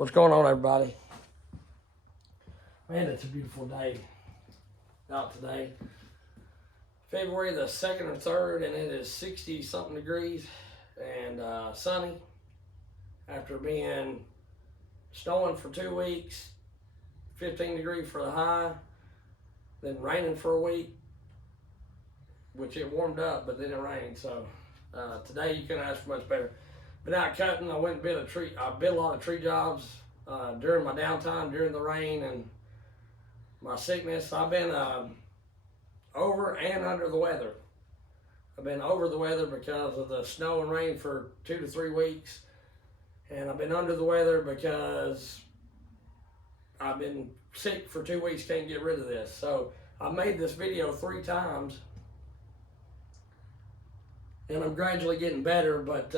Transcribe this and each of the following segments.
What's going on, everybody? Man, it's a beautiful day out today. February the 2nd or 3rd, and it is 60 something degrees and sunny after being snowing for 2 weeks, 15 degrees for the high, then raining for a week, which it warmed up, but then it rained. So today you couldn't ask for much better. Been out cutting. I went and bit a tree. I bit a lot of tree jobs during my downtime, during the rain and my sickness. I've been over and under the weather. I've been over the weather because of the snow and rain for 2 to 3 weeks, and I've been under the weather because I've been sick for 2 weeks. Can't get rid of this. So I made this video 3 times, and I'm gradually getting better, but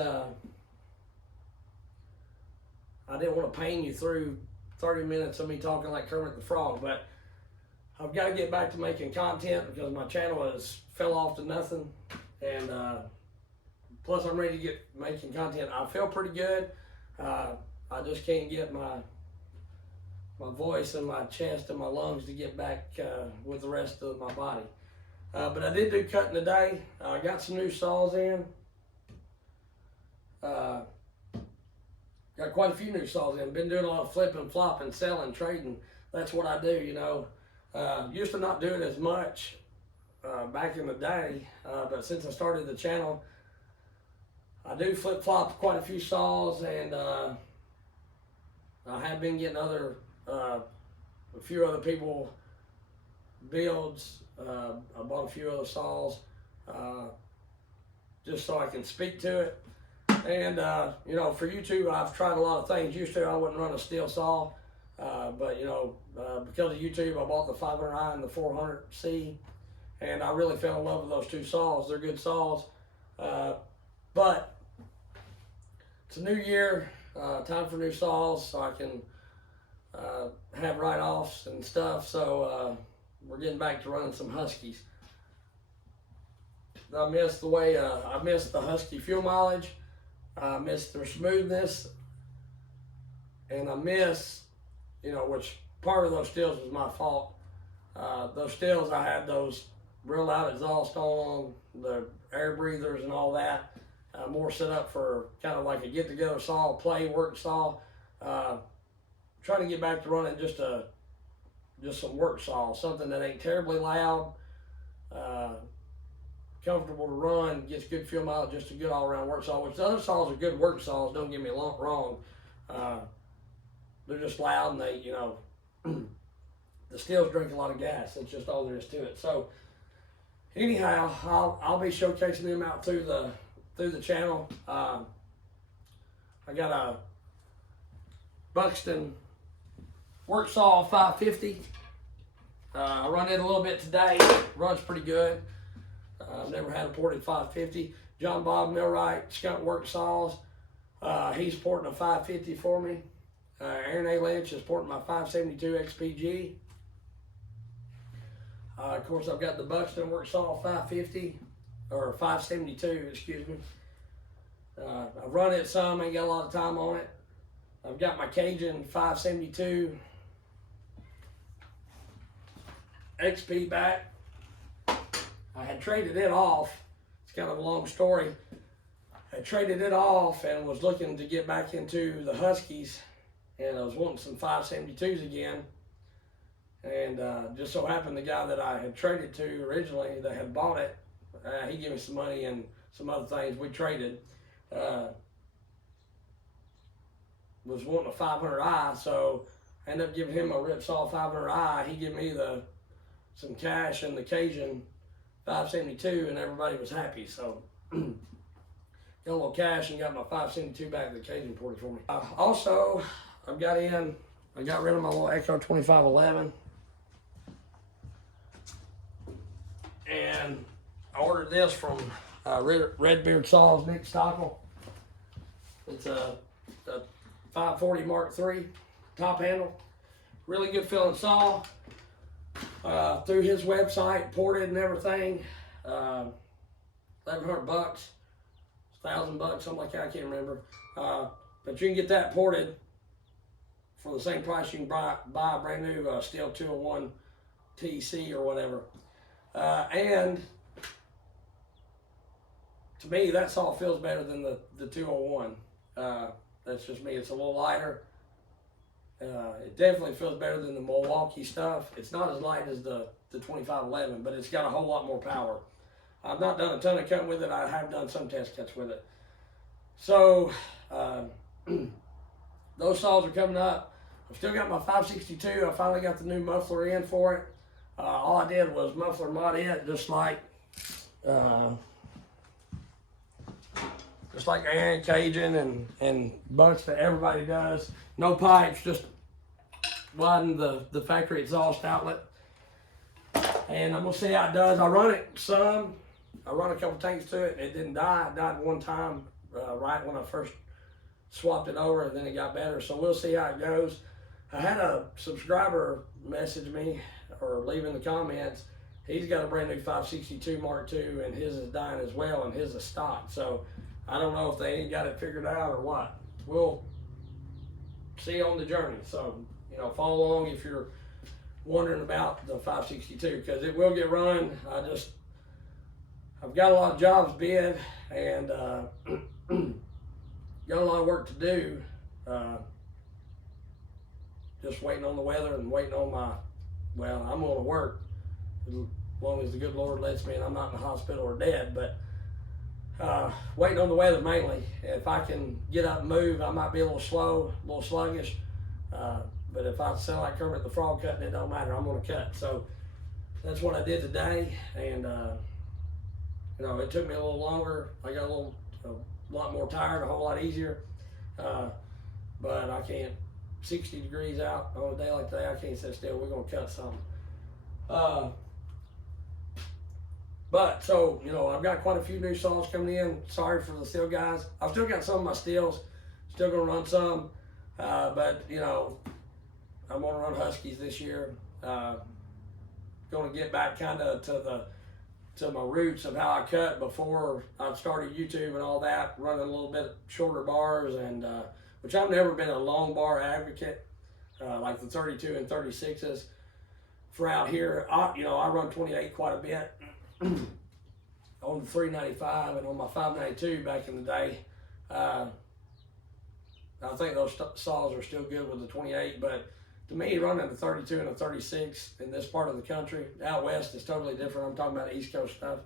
I didn't want to pain you through 30 minutes of me talking like Kermit the Frog, but I've got to get back to making content because my channel has fell off to nothing, and plus I'm ready to get making content. I feel pretty good. I just can't get my voice and my chest and my lungs to get back with the rest of my body. But I did do cutting today. I got some new saws in. Got quite a few new saws in. Been doing a lot of flipping, flopping, selling, trading. That's what I do, you know. Used to not do it as much back in the day, but since I started the channel, I do flip flop quite a few saws, and I have been getting a few other people builds. I bought a few other saws just so I can speak to it. And you know, for YouTube, I've tried a lot of things. Used to, I wouldn't run a steel saw, but you know, because of YouTube, I bought the 500i and the 400C, and I really fell in love with those 2 saws. They're good saws, but it's a new year, time for new saws, so I can have write-offs and stuff. So we're getting back to running some Huskies. I miss the way I miss the Husky fuel mileage. I miss their smoothness, and I miss, you know, which part of those steels was my fault. Those steels, I had those real loud exhaust on them, the air breathers and all that, more set up for kind of like a get-together saw, play work saw. Trying to get back to running just some work saw, something that ain't terribly loud, comfortable to run, gets good fuel mileage, just a good all-around work saw, which the other saws are good work saws, don't get me wrong. They're just loud, and they, you know, the steels drink a lot of gas. That's just all there is to it. So anyhow, I'll be showcasing them out through the channel. I got a Buxton work saw 550. I run it a little bit today. Runs pretty good. I've never had a ported 550. John Bob Millwright Skunk Work Saws. He's porting a 550 for me. Aaron A. Lynch is porting my 572 XPG. Of course, I've got the Buxton Work Saw 550, or 572, excuse me. I've run it some, ain't got a lot of time on it. I've got my Cajun 572 XP back. I had traded it off. It's kind of a long story. I traded it off and was looking to get back into the Huskies, and I was wanting some 572s again. And just so happened the guy that I had traded to originally, that had bought it, he gave me some money and some other things. We traded. Was wanting a 500i, so I ended up giving him a Ripsaw 500i. He gave me some cash and the Cajun 572, and everybody was happy. So got a little cash and got my 572 back. The Cajun ported for me. Also, I got rid of my little Echo 2511, and I ordered this from Redbeard Saws, Nick Stockel. It's a 540 Mark III top handle. Really good feeling saw. Through his website, ported and everything. $1,100, $1,000, something like that. I can't remember. But you can get that ported for the same price you can buy a brand new Stihl 201 TC or whatever. And to me, that saw feels better than the 201. That's just me. It's a little lighter. It definitely feels better than the Milwaukee stuff. It's not as light as the 2511, but it's got a whole lot more power. I've not done a ton of cutting with it. I have done some test cuts with it. So those saws are coming up. I've still got my 562. I finally got the new muffler in for it. All I did was muffler mod it, just like Aaron Cajun and bunch that everybody does. No pipes, just widen the factory exhaust outlet. And I'm gonna see how it does. I run it some. I run a couple tanks to it. It didn't die. It died one time right when I first swapped it over, and then it got better. So we'll see how it goes. I had a subscriber message me or leave in the comments. He's got a brand new 562 Mark II, and his is dying as well, and his is stock. So I don't know if they ain't got it figured out or what. We'll see on the journey. So, you know, follow along if you're wondering about the 562, because it will get run. I've got a lot of jobs bid, and got a lot of work to do. Just waiting on the weather and waiting on I'm going to work as long as the good Lord lets me and I'm not in the hospital or dead, but waiting on the weather mainly. If I can get up and move, I might be a little slow, a little sluggish, but if I sound like Kermit the Frog cutting, it don't matter, I'm going to cut. So that's what I did today, and you know, it took me a little longer. I got a lot more tired, a whole lot easier, but I can't. 60 degrees out on a day like today, I can't sit still. We're gonna cut something. But so, you know, I've got quite a few new saws coming in. Sorry for the Stihl guys. I've still got some of my Stihls. Still gonna run some, but you know, I'm gonna run Huskies this year. Gonna get back kind of to my roots of how I cut before I started YouTube and all that. Running a little bit shorter bars, and which I've never been a long bar advocate, like the 32 and 36s. For out here, you know, I run 28 quite a bit on the 395 and on my 592 back in the day. I think those saws are still good with the 28, but to me, running the 32 and a 36 in this part of the country, out west, is totally different. I'm talking about the East Coast stuff.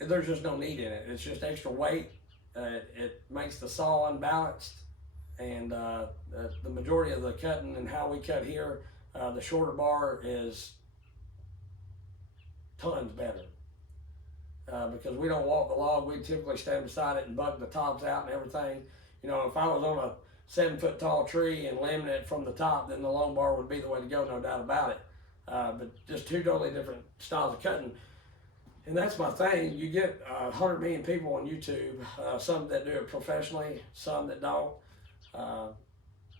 There's just no need in it. It's just extra weight. It makes the saw unbalanced, and the majority of the cutting and how we cut here, the shorter bar is tons better, because we don't walk the log. We typically stand beside it and bug the tops out and everything. You know, if I was on a 7-foot tall tree and limbing it from the top, then the long bar would be the way to go, no doubt about it. But just two totally different styles of cutting. And that's my thing. You get 100 million people on YouTube, some that do it professionally, some that don't.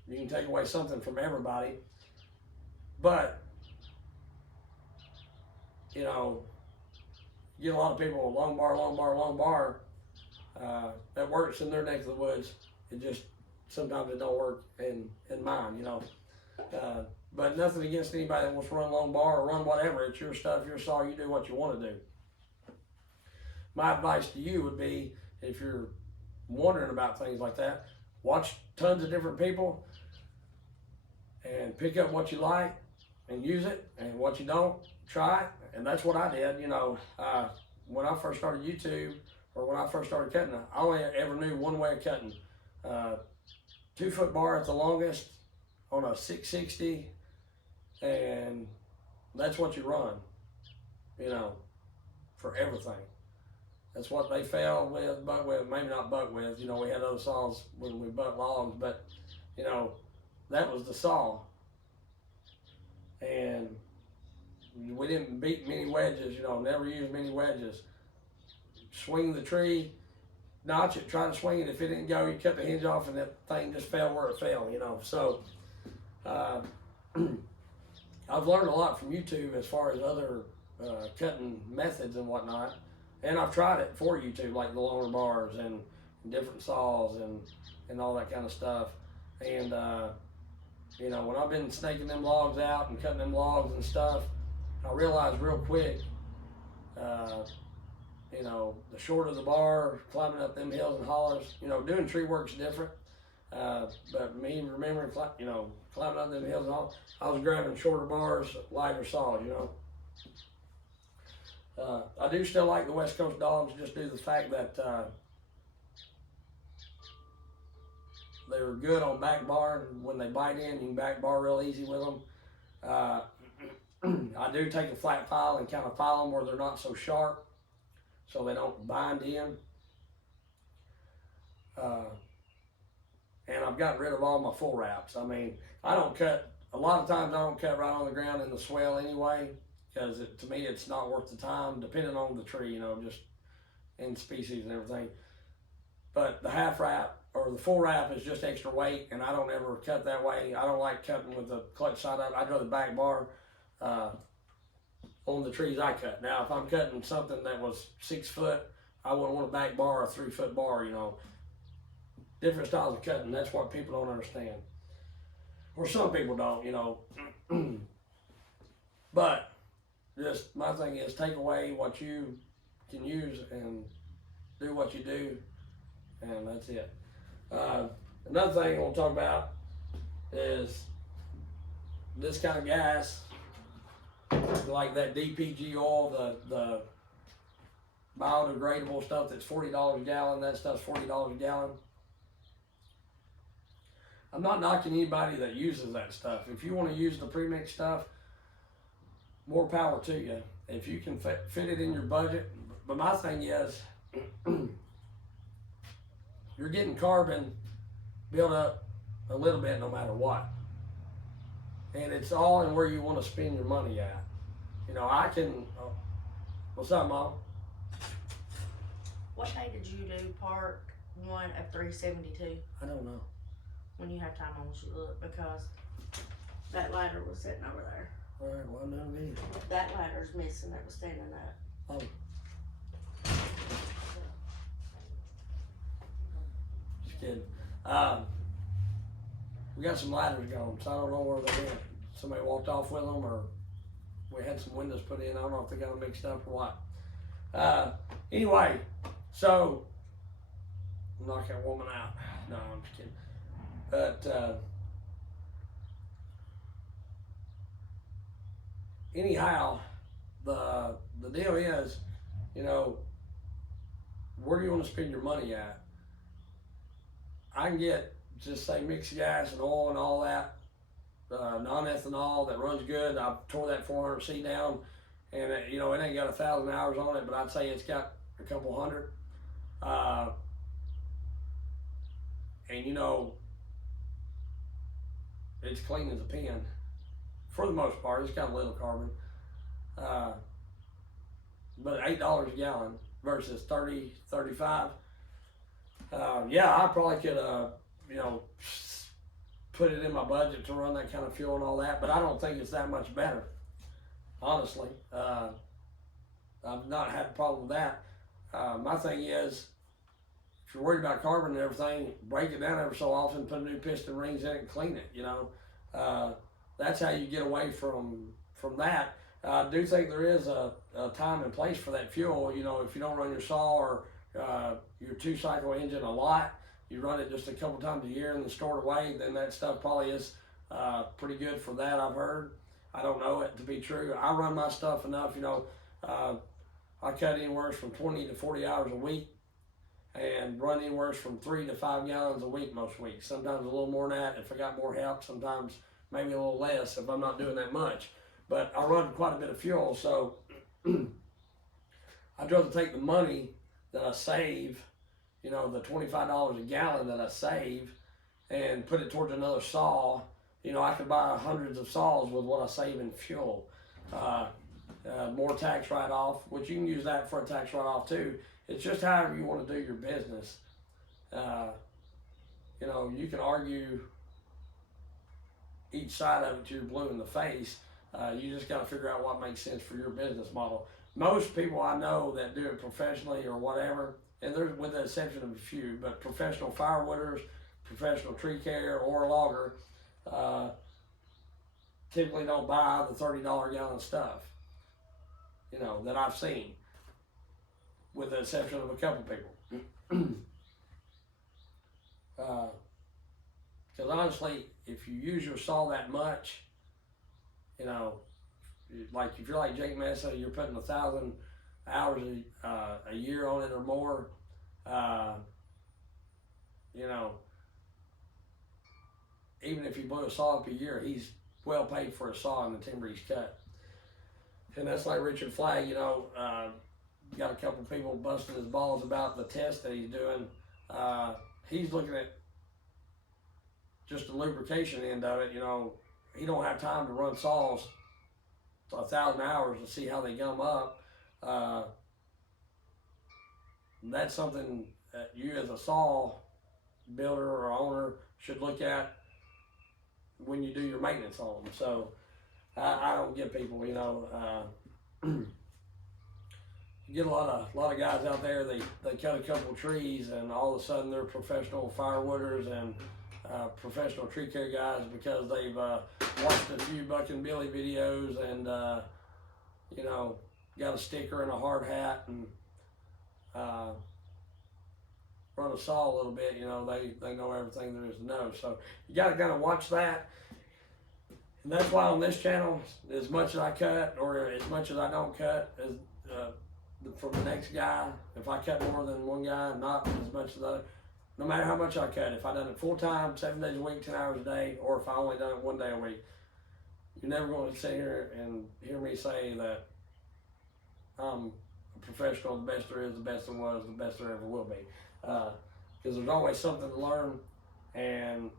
You can take away something from everybody. But, you know, you get a lot of people with long bar, that works in their neck of the woods. It just, sometimes it don't work in mine, you know. But nothing against anybody that wants to run long bar or run whatever. It's your stuff, your saw, you do what you want to do. My advice to you would be, if you're wondering about things like that, watch tons of different people and pick up what you like and use it, and what you don't, try it. And that's what I did. You know, when I first started YouTube, or when I first started cutting, I only ever knew one way of cutting. 2-foot bar at the longest on a 660, and that's what you run, you know, for everything. That's what they fell with, buck with, maybe not buck with. You know, we had other saws when we buck logs, but, you know, that was the saw. And we didn't beat many wedges, you know, never used many wedges. Swing the tree, notch it, try to swing it. If it didn't go, you cut the hinge off and that thing just fell where it fell, you know. So I've learned a lot from YouTube as far as other cutting methods and whatnot. And I've tried it for YouTube, like the longer bars and different saws and all that kind of stuff. And you know, when I've been snaking them logs out and cutting them logs and stuff, I realized real quick, you know, the shorter the bar, climbing up them hills and hollers, you know, doing tree work's different. But me remembering, you know, climbing up them hills and hollers, I was grabbing shorter bars, lighter saws, you know. I do still like the West Coast dogs just due to the fact that they were good on back bar. And when they bite in, you can back bar real easy with them. I do take a flat file and kind of file them where they're not so sharp, so they don't bind in. And I've gotten rid of all my full wraps. I mean, I don't cut, a lot of times I don't cut right on the ground in the swell anyway, because to me it's not worth the time, depending on the tree, you know, just in species and everything. But the half wrap or the full wrap is just extra weight, and I don't ever cut that way. I don't like cutting with the clutch side up. I'd rather back bar on the trees I cut. Now, if I'm cutting something that was 6 foot, I wouldn't want to back bar a 3 foot bar, you know. Different styles of cutting, that's what people don't understand. Or some people don't, you know. But just my thing is take away what you can use and do what you do, and that's it. Another thing I want to talk about is this kind of gas, like that DPG oil, the biodegradable stuff that's $40 a gallon. That stuff's $40 a gallon. I'm not knocking anybody that uses that stuff. If you want to use the premix stuff, more power to you. If you can fit it in your budget. But my thing is, you're getting carbon built up a little bit no matter what. And it's all in where you want to spend your money at. You know, I can, what's up, Mom? What day did you do part 1 of 372? I don't know. When you have time, I want you to look, because that ladder was sitting over there. All right, well, no me. That ladder's missing. It was standing up. Oh. Just kidding. We got some ladders going, so I don't know where they went. Somebody walked off with them, or we had some windows put in. I don't know if they got them mixed up or what. Anyway, so knock that woman out. No, I'm just kidding. But anyhow, the deal is, you know, where do you want to spend your money at? I can get, just say, mixed gas and oil and all that, non-ethanol that runs good. I tore that 400C down, and you know, it ain't got 1,000 hours on it, but I'd say it's got a couple hundred. And you know, it's clean as a pin for the most part. It's got a little carbon, but $8 a gallon versus 30, 35. Yeah, I probably could, you know, put it in my budget to run that kind of fuel and all that, but I don't think it's that much better, honestly. I've not had a problem with that. My thing is, if you're worried about carbon and everything, break it down every so often, put new piston rings in it and clean it, you know. That's how you get away from that. I do think there is a time and place for that fuel. You know, if you don't run your saw or your 2-cycle engine a lot, you run it just a couple times a year and then store it away, then that stuff probably is pretty good for that, I've heard. I don't know it to be true. I run my stuff enough, you know. I cut anywhere from 20 to 40 hours a week and run anywhere from 3 to 5 gallons a week most weeks. Sometimes a little more than that if I got more help, sometimes maybe a little less if I'm not doing that much. But I run quite a bit of fuel, so I'd rather take the money that I save, you know, the $25 a gallon that I save, and put it towards another saw. You know, I could buy hundreds of saws with what I save in fuel. More tax write-off, which you can use that for a tax write-off too. It's just however you want to do your business. You know, you can argue each side of it till you're blue in the face. You just got to figure out what makes sense for your business model. Most people I know that do it professionally or whatever, and there's with the exception of a few, but professional firewooders, professional tree care or a logger, typically don't buy the $30 gallon stuff, you know, that I've seen, with the exception of a couple people. Because honestly, if you use your saw that much, you know, like if you're like Jake Mesa, you're putting 1,000 hours a year on it or more, you know, even if you blew a saw up a year, he's well paid for a saw and the timber he's cut. And that's like Richard Flagg, you know, got a couple people busting his balls about the test that he's doing. He's looking at just the lubrication end of it, you know. He don't have time to run saws to 1,000 hours to see how they gum up. That's something that you as a saw builder or owner should look at when you do your maintenance on them. So I don't get people, you know, you get a lot of guys out there, they cut a couple of trees and all of a sudden they're professional firewooders and professional tree care guys because they've watched a few Buck and Billy videos and you know, got a sticker and a hard hat and run a saw a little bit. You know, they know everything there is to know. So you got to kind of watch that. And that's why on this channel, as much as I cut or as much as I don't cut, as from the next guy, if I cut more than one guy, not as much as the other, no matter how much I cut, if I done it full time, 7 days a week, 10 hours a day, or if I only done it 1 day a week, you're never going to sit here and hear me say that I'm a professional, the best there is, the best there was, the best there ever will be. Because there's always something to learn, and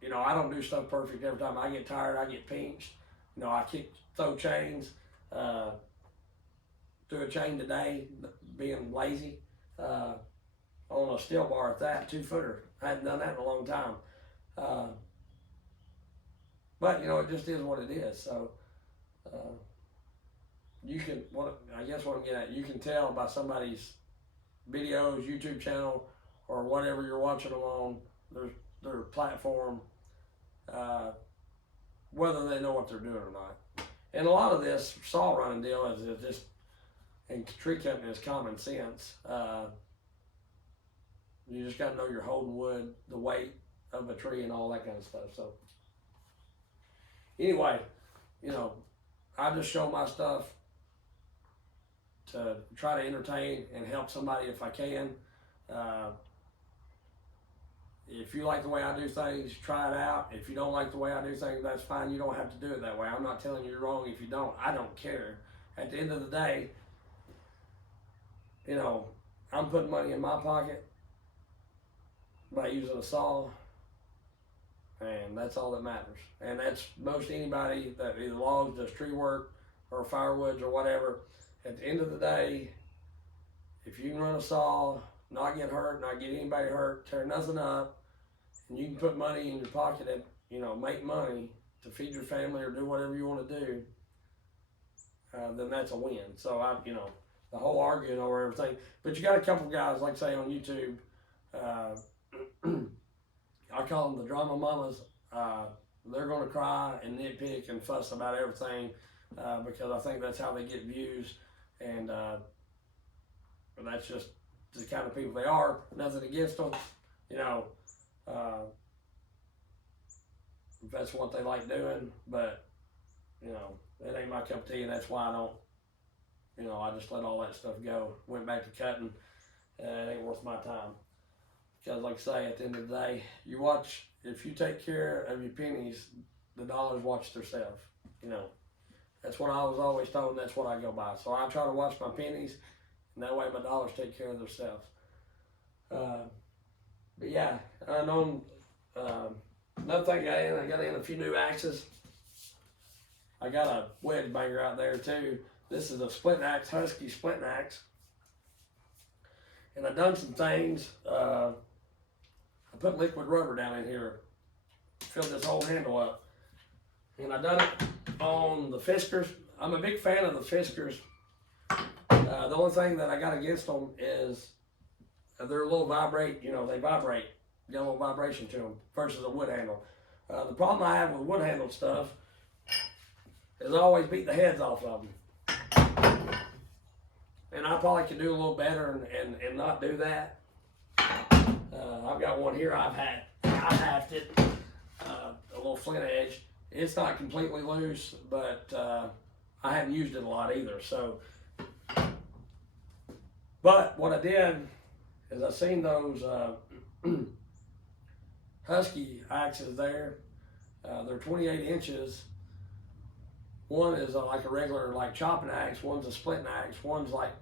you know, I don't do stuff perfect every time. I get tired, I get pinched. You know, I throw chains, threw a chain today, being lazy, on a steel bar at that, 2-footer. I hadn't done that in a long time. But you know, it just is what it is. So you can, I guess what I'm getting at, you can tell by somebody's videos, YouTube channel, or whatever you're watching them on their platform, whether they know what they're doing or not. And a lot of this saw running deal is just, and tree cutting is common sense. You just got to know you're holding wood, the weight of a tree, and all that kind of stuff. So anyway, you know, I just show my stuff to try to entertain and help somebody if I can. If you like the way I do things, try it out. If you don't like the way I do things, that's fine. You don't have to do it that way. I'm not telling you you're wrong if you don't. I don't care. At the end of the day, you know, I'm putting money in my pocket by using a saw, and that's all that matters. And that's most anybody that either logs, does tree work, or firewoods or whatever. At the end of the day, if you can run a saw, not get hurt, not get anybody hurt, tear nothing up, and you can put money in your pocket and, you know, make money to feed your family or do whatever you want to do, then that's a win. So you know, the whole arguing over everything. But you got a couple guys, like say on YouTube, I call them the drama mamas. They're going to cry and nitpick and fuss about everything because I think that's how they get views, and that's just the kind of people they are. Nothing against them, you know. That's what they like doing, but you know, it ain't my cup of tea, and that's why I don't. You know, I just let all that stuff go. Went back to cutting. It ain't worth my time. Because like I say, at the end of the day, if you take care of your pennies, the dollars watch themselves. You know, that's what I was always told, and that's what I go by. So I try to watch my pennies, and that way my dollars take care of themselves. But yeah, I know, another thing I got in a few new axes. I got a wedge banger out there too. This is a split axe, Husky split axe. And I done some things. I put liquid rubber down in here, filled this whole handle up. And I done it on the Fiskars. I'm a big fan of the Fiskars. The only thing that I got against them is they're a little vibrate, you know, they vibrate got a little vibration to them versus a wood handle. The problem I have with wood handle stuff is I always beat the heads off of them. And I probably could do a little better and not do that. I've got one here I halved it, a little flint edge. It's not completely loose, but I haven't used it a lot either. So, but what I did is I seen those Husky axes there. They're 28 inches. One is like a regular like chopping axe. One's a splitting axe. One's like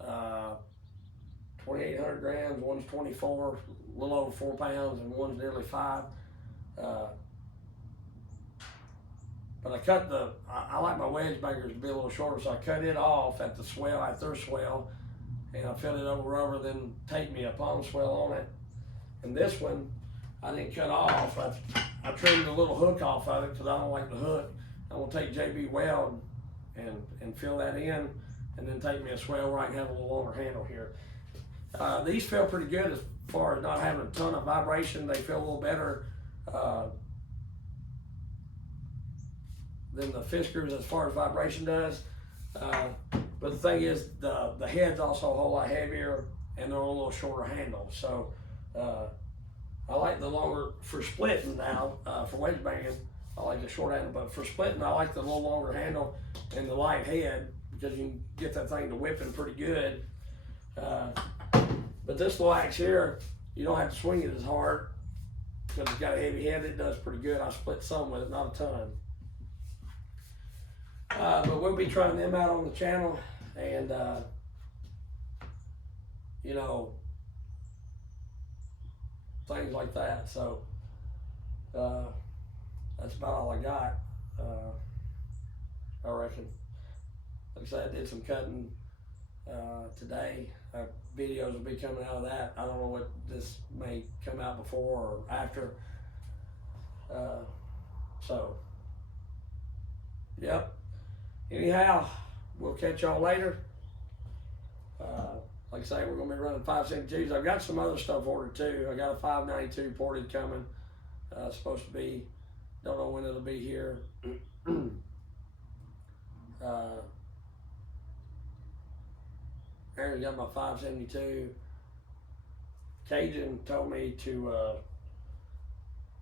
2,800 grams. One's 24, a little over 4 pounds, and one's nearly 5. But I cut I like my wedge makers to be a little shorter, so I cut it off at the swell, at their swell, and I filled it over rubber, then taped me a palm swell on it. And this one, I didn't cut off. I trimmed a little hook off of it because I don't like the hook. I'm gonna take JB Weld and fill that in, and then take me a swell where I can have a little longer handle here. These feel pretty good as far as not having a ton of vibration. They feel a little better than the Fiskars as far as vibration does. But the thing is, the head's also a whole lot heavier, and they're on a little shorter handle. So I like the longer for splitting now. For wedge banging, I like the short handle, but for splitting, I like the little longer handle and the light head because you can get that thing to whipping pretty good. But this little axe here, you don't have to swing it as hard because it's got a heavy head. It does pretty good. I split some with it, not a ton. But we'll be trying them out on the channel, and you know, things like that. So that's about all I got. I reckon. Like I said, I did some cutting today. Videos will be coming out of that. I don't know what this may come out before or after. So, yep. Anyhow, we'll catch y'all later. Like I say, we're gonna be running 572s. I've got some other stuff ordered too. I got a 592 ported coming. Supposed to be, don't know when it'll be here. Aaron got my 572. Cajun told me to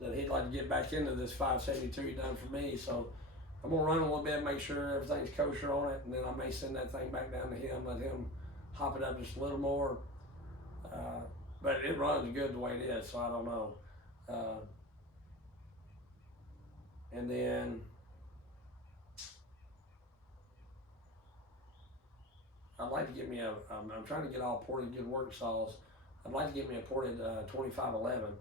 that he'd like to get back into this 572 he done for me. So I'm gonna run a little bit, make sure everything's kosher on it, and then I may send that thing back down to him, let him hop it up just a little more. But it runs good the way it is, so I don't know. And then I'd like to get me I'm trying to get all ported good work saws. I'd like to get me a ported 2511,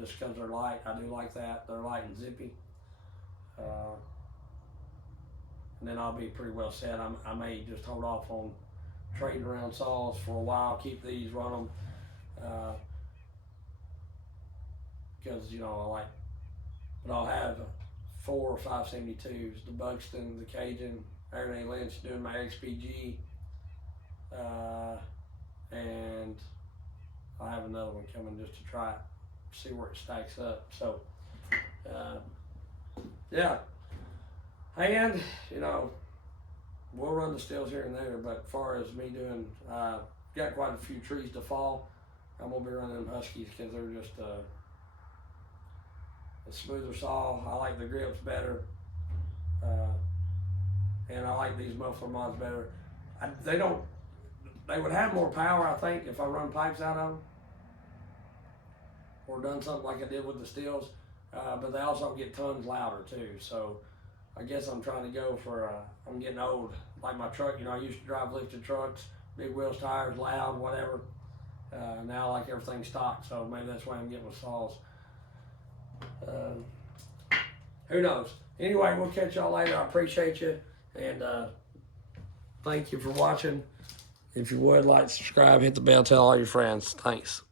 just because they're light. I do like that. They're light and zippy. And then I'll be pretty well set. I may just hold off on trading around saws for a while, keep these, run them, because you know I like. But I'll have 4 572s: the Buxton, the Cajun, Aaron A. Lynch doing my XPG, and I'll have another one coming just to try it, see where it stacks up. So, yeah. And, you know, we'll run the stills here and there, but as far as me doing, got quite a few trees to fall. I'm gonna be running them Huskies because they're just a smoother saw. I like the grips better, and I like these muffler mods better. They would have more power, I think, if I run pipes out of them or done something like I did with the stills, but they also get tons louder too. So I guess I'm trying to go for, I'm getting old. Like my truck, you know, I used to drive lifted trucks, big wheels, tires, loud, whatever. Now I like everything stock, so maybe that's why I'm getting with saws. Who knows? Anyway, we'll catch y'all later. I appreciate you, and thank you for watching. If you would, like, subscribe, hit the bell, tell all your friends. Thanks.